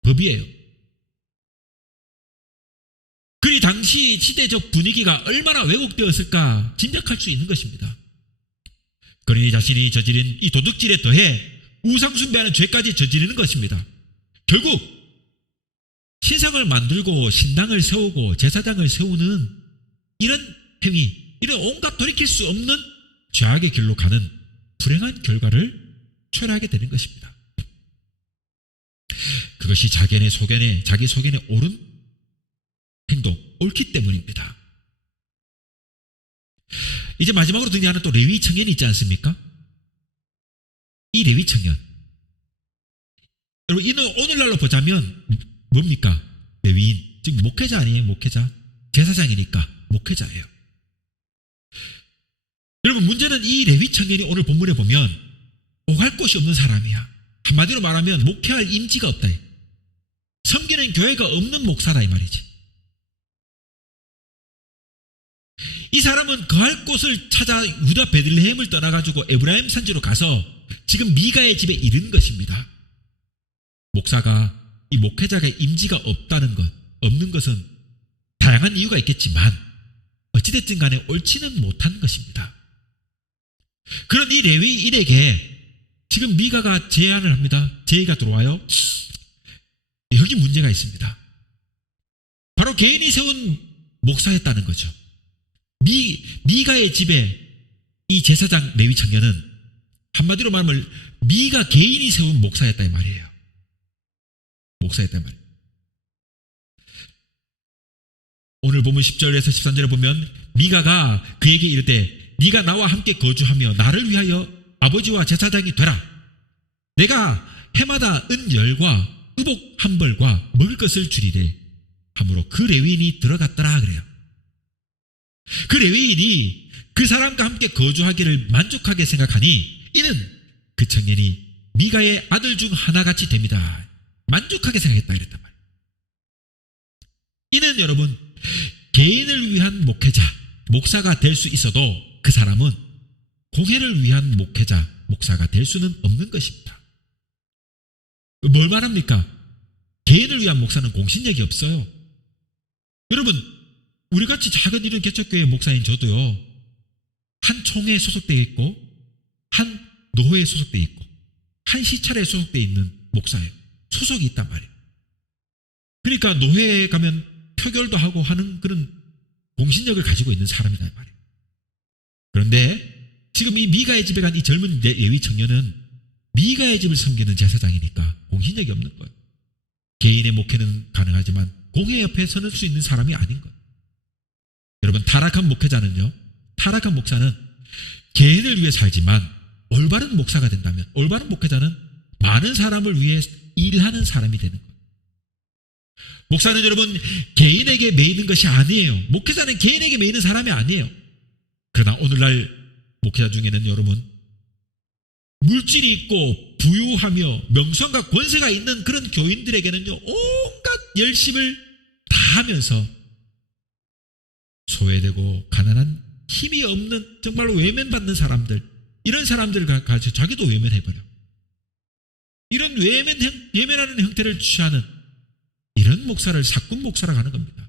법이에요. 그리 당시 시대적 분위기가 얼마나 왜곡되었을까 짐작할 수 있는 것입니다. 그러니 자신이 저지른 이 도둑질에 더해 우상숭배하는 죄까지 저지르는 것입니다. 결국 신상을 만들고 신당을 세우고 제사장을 세우는 이런 행위, 이런 온갖 돌이킬 수 없는 죄악의 길로 가는 불행한 결과를 초래하게 되는 것입니다. 그것이 자기 소견에 옳은 행동, 옳기 때문입니다. 이제 마지막으로 등장하는 또 레위 청년이 있지 않습니까? 이 레위 청년, 여러분, 이는 오늘날로 보자면 뭡니까? 레위인, 즉 목회자 아니에요? 목회자, 제사장이니까 목회자예요. 여러분, 문제는 이 레위 청년이 오늘 본문에 보면 오갈 곳이 없는 사람이야. 한마디로 말하면 목회할 임지가 없다. 섬기는 교회가 없는 목사다 이 말이지. 이 사람은 거할 곳을 찾아 유다 베들레헴을 떠나가지고 에브라임 산지로 가서 지금 미가의 집에 이른 것입니다. 이 목회자가 임지가 없는 것은 다양한 이유가 있겠지만 어찌됐든 간에 옳지는 못한 것입니다. 그런 이 레위인에게 지금 미가가 제안을 합니다. 제의가 들어와요. 여기 문제가 있습니다. 바로 개인이 세운 목사였다는 거죠. 미가의 집에 이 제사장 레위 청년은 한마디로 말하면 미가 개인이 세운 목사였다 이 말이에요. 목사였다 이 말이에요. 오늘 보면 10절에서 13절에 보면 미가가 그에게 이르되 네가 나와 함께 거주하며 나를 위하여 아버지와 제사장이 되라. 내가 해마다 은열과 의복 한 벌과 먹을 것을 주리되 하므로 그 레위인이 들어갔더라 그래요. 그 레위인이 그 사람과 함께 거주하기를 만족하게 생각하니 이는 그 청년이 미가의 아들 중 하나같이 됩니다. 만족하게 생각했다 이랬단 말이에요. 이는 여러분, 개인을 위한 목사가 될 수 있어도 그 사람은 공회를 위한 목사가 될 수는 없는 것입니다. 뭘 말합니까? 개인을 위한 목사는 공신력이 없어요. 여러분, 우리같이 작은 이런 개척교회 목사인 저도요, 한 총회에 소속되어 있고 한 노회에 소속되어 있고 한 시찰에 소속되어 있는 목사예요. 소속이 있단 말이에요. 그러니까 노회에 가면 표결도 하고 하는 그런 공신력을 가지고 있는 사람이란 말이에요. 그런데 지금 이 미가의 집에 간 이 젊은 레위 청년은 미가의 집을 섬기는 제사장이니까 공신력이 없는 거예요. 개인의 목회는 가능하지만 공회 옆에 서는 수 있는 사람이 아닌 거예요. 여러분, 타락한 목회자는요, 타락한 목사는 개인을 위해 살지만 올바른 목사가 된다면, 올바른 목회자는 많은 사람을 위해 일하는 사람이 되는 거예요. 목사는 여러분 개인에게 매이는 것이 아니에요. 목회자는 개인에게 매이는 사람이 아니에요. 그러나 오늘날 목회자 중에는 여러분 물질이 있고 부유하며 명성과 권세가 있는 그런 교인들에게는요, 온갖 열심을 다하면서 소외되고 가난한 힘이 없는 정말로 외면받는 사람들, 이런 사람들을 가지고 자기도 외면해버려. 이런 외면하는 형태를 취하는 이런 목사를 사꾼 목사라고 하는 겁니다.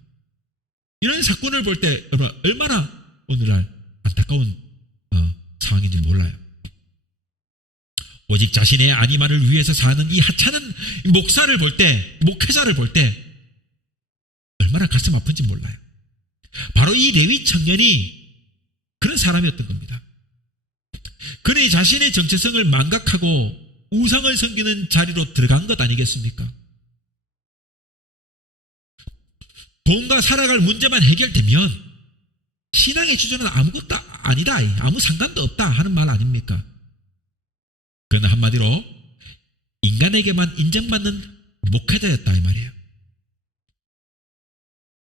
이런 사꾼을 볼 때 얼마나 오늘날 안타까운 상황인지 몰라요. 오직 자신의 안위만을 위해서 사는 이 하찮은 목사를 볼 때, 목회자를 볼 때 얼마나 가슴 아픈지 몰라요. 바로 이 레위 청년이 그런 사람이었던 겁니다. 그는 자신의 정체성을 망각하고 우상을 섬기는 자리로 들어간 것 아니겠습니까? 돈과 살아갈 문제만 해결되면 신앙의 주저는 아무것도 아니다, 아무 상관도 없다 하는 말 아닙니까? 그는 한마디로 인간에게만 인정받는 목회자였다 이 말이에요.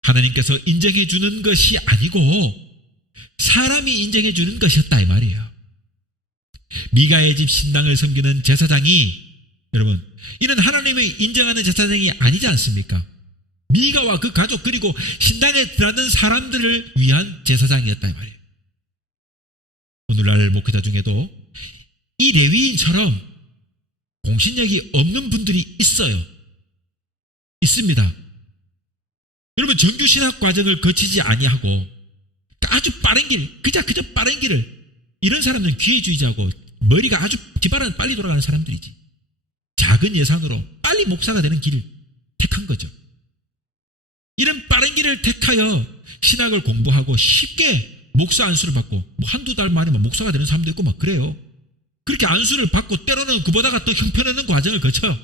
하나님께서 인정해 주는 것이 아니고 사람이 인정해 주는 것이었다 이 말이에요. 미가의 집 신당을 섬기는 제사장이, 여러분, 이는 하나님의 인정하는 제사장이 아니지 않습니까? 미가와 그 가족 그리고 신당에 들어가는 사람들을 위한 제사장이었다 이 말이에요. 오늘날 목회자 중에도 이 레위인처럼 공신력이 없는 분들이 있어요. 있습니다. 여러분, 정규신학 과정을 거치지 아니하고 아주 빠른 길, 그저 빠른 길을, 이런 사람들은 기회주의자고 머리가 아주 뒷바람 빨리 돌아가는 사람들이지. 작은 예산으로 빨리 목사가 되는 길을 택한 거죠. 이런 빠른 길을 택하여 신학을 공부하고 쉽게 목사 안수를 받고 뭐 한두 달 만에 목사가 되는 사람도 있고 막 그래요. 그렇게 안수를 받고 때로는 그보다가 또 형편없는 과정을 거쳐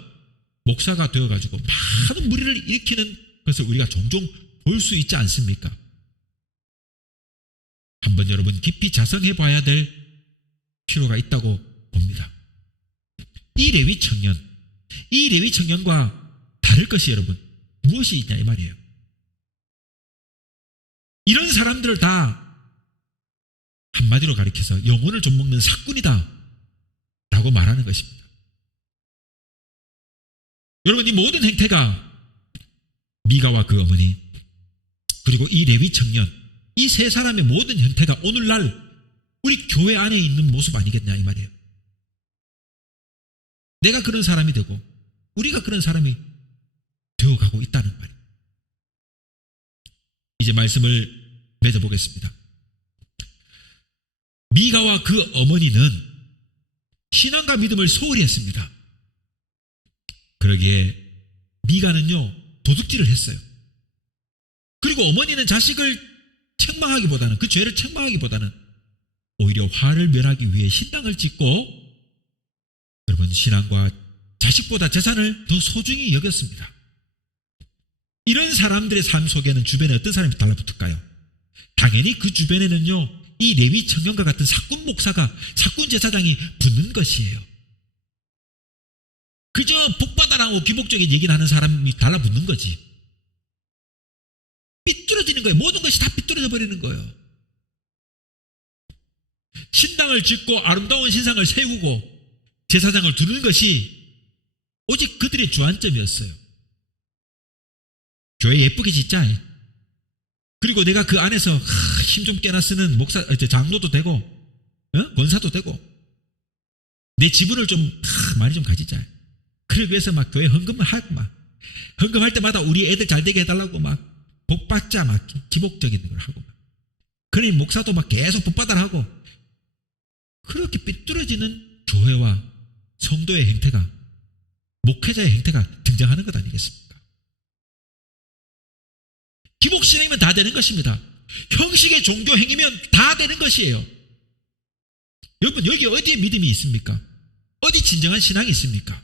목사가 되어가지고 많은 무리를 일으키는 것을 우리가 종종 볼 수 있지 않습니까? 한번 여러분 깊이 자성해 봐야 될 필요가 있다고 봅니다. 이 레위 청년과 다를 것이 여러분 무엇이 있냐 이 말이에요. 이런 사람들을 다 한마디로 가리켜서 영혼을 좀 먹는 사꾼이다 라고 말하는 것입니다. 여러분, 이 모든 행태가 미가와 그 어머니 그리고 이 레위 청년, 이 세 사람의 모든 형태가 오늘날 우리 교회 안에 있는 모습 아니겠냐 이 말이에요. 내가 그런 사람이 되고 우리가 그런 사람이 되어가고 있다는 말이에요. 이제 말씀을 맺어보겠습니다. 미가와 그 어머니는 신앙과 믿음을 소홀히 했습니다. 그러기에 미가는요 도둑질을 했어요. 그리고 어머니는 자식을 책망하기보다는, 그 죄를 책망하기보다는 오히려 화를 멸하기 위해 신당을 짓고 여러분 신앙과 자식보다 재산을 더 소중히 여겼습니다. 이런 사람들의 삶 속에는 주변에 어떤 사람이 달라붙을까요? 당연히 그 주변에는요 이 레위 청년과 같은 사꾼 목사가, 사꾼 제사장이 붙는 것이에요. 그저 복받아라고 귀복적인 얘기를 하는 사람이 달라붙는 거지. 삐뚤어지는 거예요. 모든 것이 다 삐뚤어져 버리는 거예요. 신당을 짓고 아름다운 신상을 세우고 제사장을 두는 것이 오직 그들의 주안점이었어요. 교회 예쁘게 짓자. 그리고 내가 그 안에서 힘 좀 깨나 쓰는 목사, 장로도 되고 권사도 되고 내 지분을 좀 많이 좀 가지자. 그러기 위해서 막 교회 헌금을 하고 막 헌금할 때마다 우리 애들 잘 되게 해달라고 막 복받자 막 기복적인 걸 하고 막 그러니 목사도 막 계속 복받아라고 그렇게 삐뚤어지는 교회와 성도의 행태가 목회자의 행태가 등장하는 것 아니겠습니까? 기복신앙이면 다 되는 것입니다. 형식의 종교 행위면 다 되는 것이에요. 여러분 여기 어디에 믿음이 있습니까? 어디 진정한 신앙이 있습니까?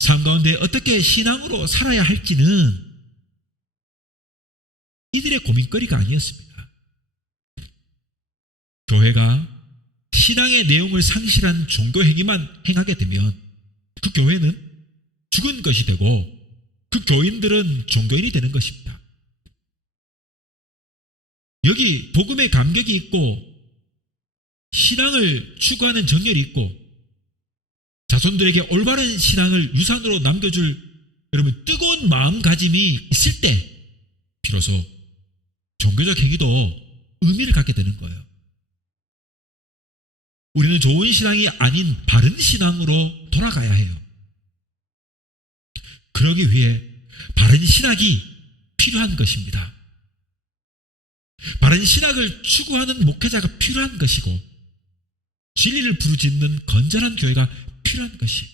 삶 가운데 어떻게 신앙으로 살아야 할지는 이들의 고민거리가 아니었습니다. 교회가 신앙의 내용을 상실한 종교 행위만 행하게 되면 그 교회는 죽은 것이 되고 그 교인들은 종교인이 되는 것입니다. 여기 복음의 감격이 있고 신앙을 추구하는 정열이 있고 자손들에게 올바른 신앙을 유산으로 남겨줄 여러분 뜨거운 마음가짐이 있을 때 비로소 종교적 행위도 의미를 갖게 되는 거예요. 우리는 좋은 신앙이 아닌 바른 신앙으로 돌아가야 해요. 그러기 위해 바른 신학이 필요한 것입니다. 바른 신학을 추구하는 목회자가 필요한 것이고 진리를 부르짖는 건전한 교회가 필요한 것이.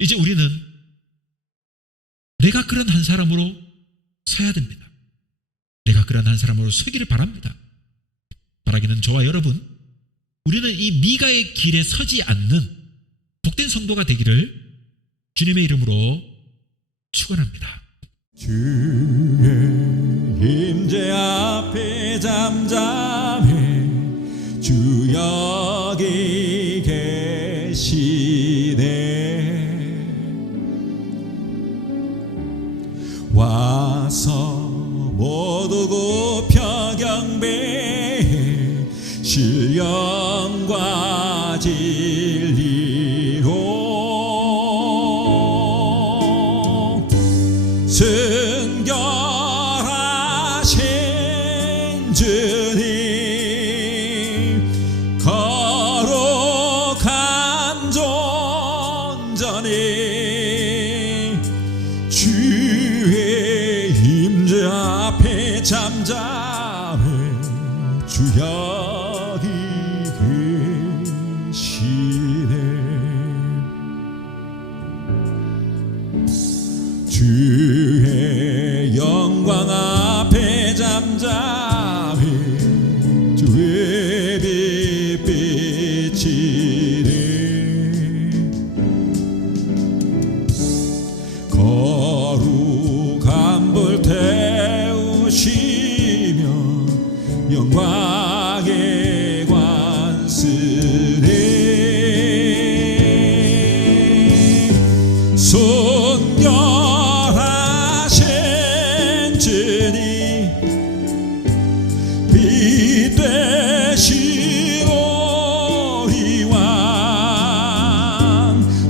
이제 우리는 내가 그런 한 사람으로 서야 됩니다. 내가 그런 한 사람으로 서기를 바랍니다. 바라기는 저와 여러분, 우리는 이 미가의 길에 서지 않는 복된 성도가 되기를 주님의 이름으로 축원합니다. 주의 임재 앞에 잠잠해 주 여기 계시네. 와서 모두 굽혀 경배해 신령과 진리로 순결하신 주님 거룩한 존전이 주의 임재 앞에 잠잠해 주 여기 계시네. 주의 영광 앞에 잠잠해 주의 빛 비치네. 거룩한 불 태우시며 영광의 관쓰네. 순결하신 주님 빛 되신 우리 왕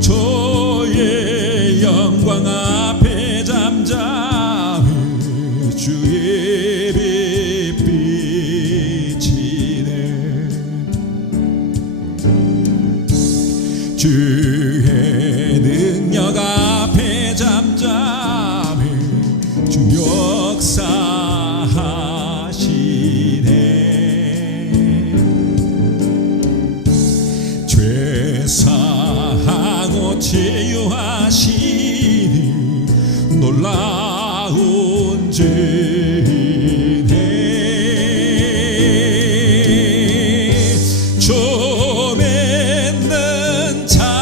주의 영광 앞에 잠잠해 주의 빛 비치네. 주의 능력 앞에 잠잠해 주 역사하시네. 죄 사하고 치유하시니 놀라운 죄네. 좀 있는 자에게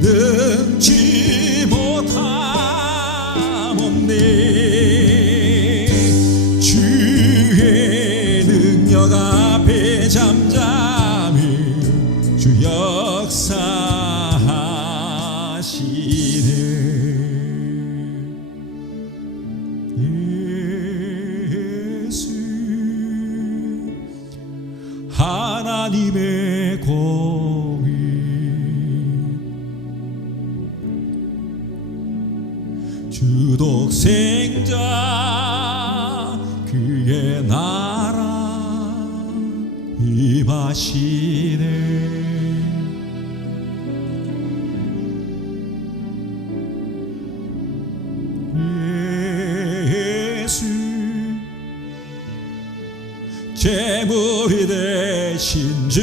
능치 못함 없네. 주의 능력 앞에 잠잠해 주 역사하시네. 예수 하나님의 공의 주 독생자 그의 나라 임하시네. 예수 제물이 되신 주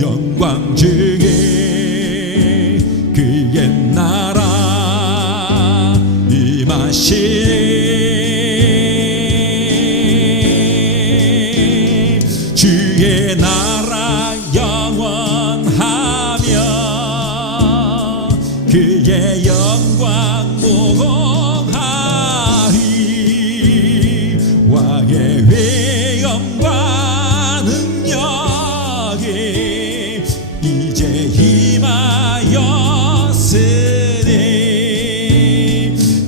영광 중에 그의 나라 임하시네. 주의 나라 영원하며 그의 영광 무궁하리. 왕의 위엄과 능력이 이제 임하였으니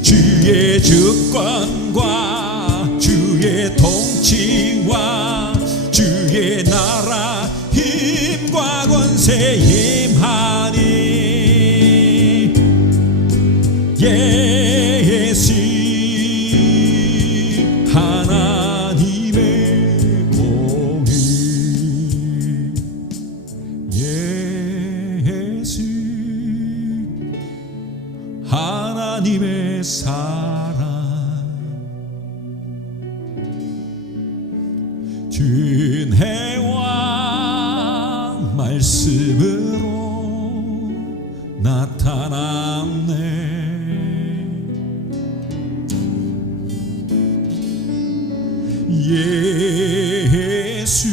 주의 주권과 주의 통치와 주의 나라 힘과 권세 임하니 예수 하나님의 공의 예수 하나님의 사랑 준혜와 말씀으로 나타났네. 예수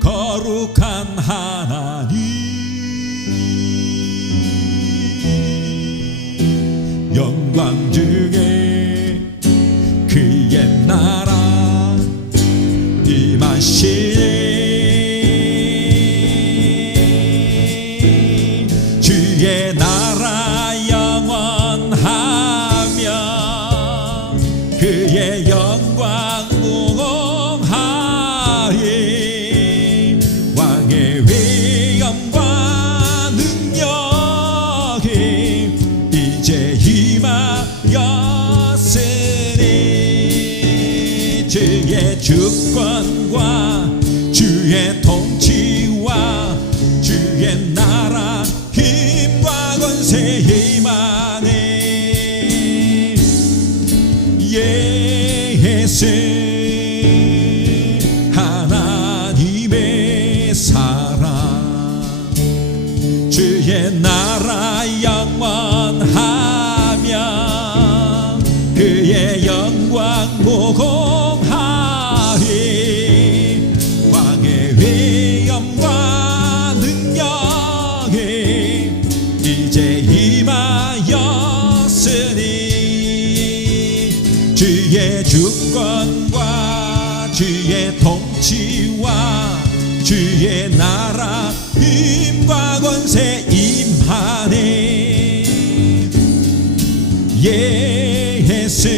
거룩한 하나님 영광 중에 그의 나라 임하시네. 주의 나라 영원하며 그의 영광 무궁하리. 왕의 위엄과 능력이 이제 임하였으니 주의 주권과 주의 통치와 주의 나라 힘과 권세 임하네. 예수 하나님의 사랑 주의 나라 영원하며 그의 영광 무궁하리. 왕의 위엄과 능력이 이제 임하였으니 주의 주권과 주의 통치와 주의 나라 힘과 권세 임하네. 예수